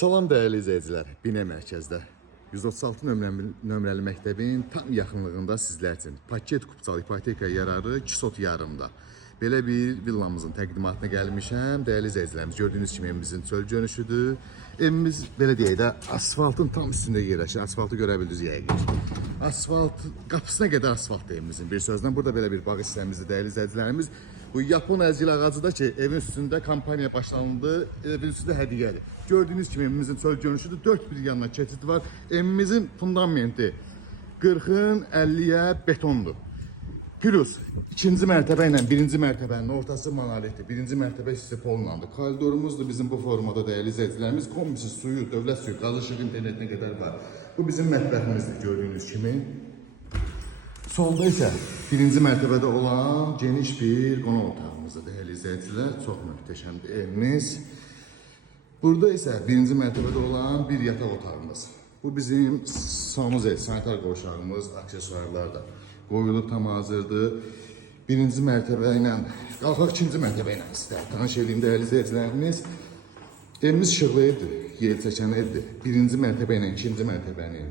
Salam dəyərli izləyicilər, Binə mərkəzdə 136 nömrəli məktəbin tam yaxınlığında sizlər üçün paket kupçalı ipoteka yararı 2 sot yarımda. Belə bir villamızın təqdimatına gəlmişəm. Dəyərli izləyicilərimiz, gördüyünüz kimi evimizin çöl görünüşüdür. Evimiz belə deyək də asfaltın tam üstündə yerləşir. Asfaltı görə bildiniz yəqin. Asfalt qapısına qədər asfalt evimizin. Bir sözlə burada belə bir bağ hissəmizdir dəyərli izləyicilərimiz. Bu Yapon əzgil ağacı da ki, evin üstündə kampaniya başlanıldı, evin üstündə hədiyyədir. Gördüyünüz kimi evimizin çöl görünüşüdür, 4 bir yanına keçid var. Evimizin fundamenti 40-ın 50-yə betondur. Plus, ikinci mərtəbə ilə birinci mərtəbənin ortası monolitdir. Birinci mərtəbə hissə polunandır. Koridorumuz da bizim bu formada dəyərli izləyicilərimiz. Kombisi suyu, dövlət suyu, qaz işıq internetinə qədər var. Bu bizim mətbəximizdir gördüyünüz kimi. Solda isə birinci mərtəbədə olan geniş bir qonaq otağımızdır dəyərli izləyicilər. Çox möhtəşəmdir evimiz. Burada isə birinci mərtəbədə olan bir yataq otağımız. Bu bizim sanuzel, sanitar qovşağımız, aksesuarlar da qoyulub tam hazırdır. Birinci mərtəbə ilə, qalxaq ikinci mərtəbə ilə istər. Tanış edeyim dəyərli izləyicilərimiz. Evimiz işıqlı evdir, yel çəkən evdir. Birinci mərtəbə ilə ikinci mərtəbənin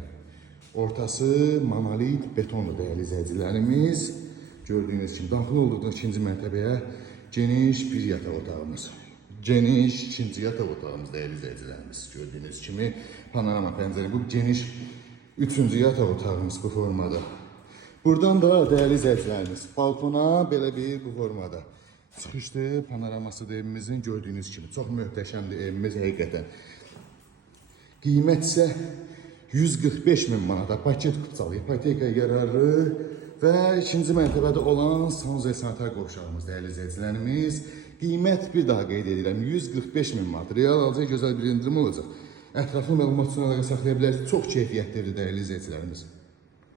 ortası monolit betonlu dəyərli izləyicilərimiz. Gördüyünüz kimi daxil olduğunuz ikinci mərtəbəyə geniş bir yataq otağımız. Geniş ikinci yataq otağımız dəyərli izləyicilərimiz. Gördüyünüz kimi panorama pəncərə. Bu geniş üçüncü yataq otağımız bu formada. Buradan da dəyərli izləyicilərimiz balkona belə bir bu formada çıxışdır. Panoraması da evimizin gördüyünüz kimi. Çox möhtəşəmdir evimiz həqiqətən. Qiymət isə 145 min manata paket kupçalı ipoteka yararı və ikinci mərtəbədə olan sanuzel sanitar qovşağımız dəyərli izləyicilərimiz. Qiymət bir daha qeyd edirəm 145 min manat. Real alacaq gözəl bir indirim olacaq. Ətraflı məlumat üçün əlaqə saxlaya bilərsiniz. Çox keyfiyyətlidir dəyərli izləyicilərimiz.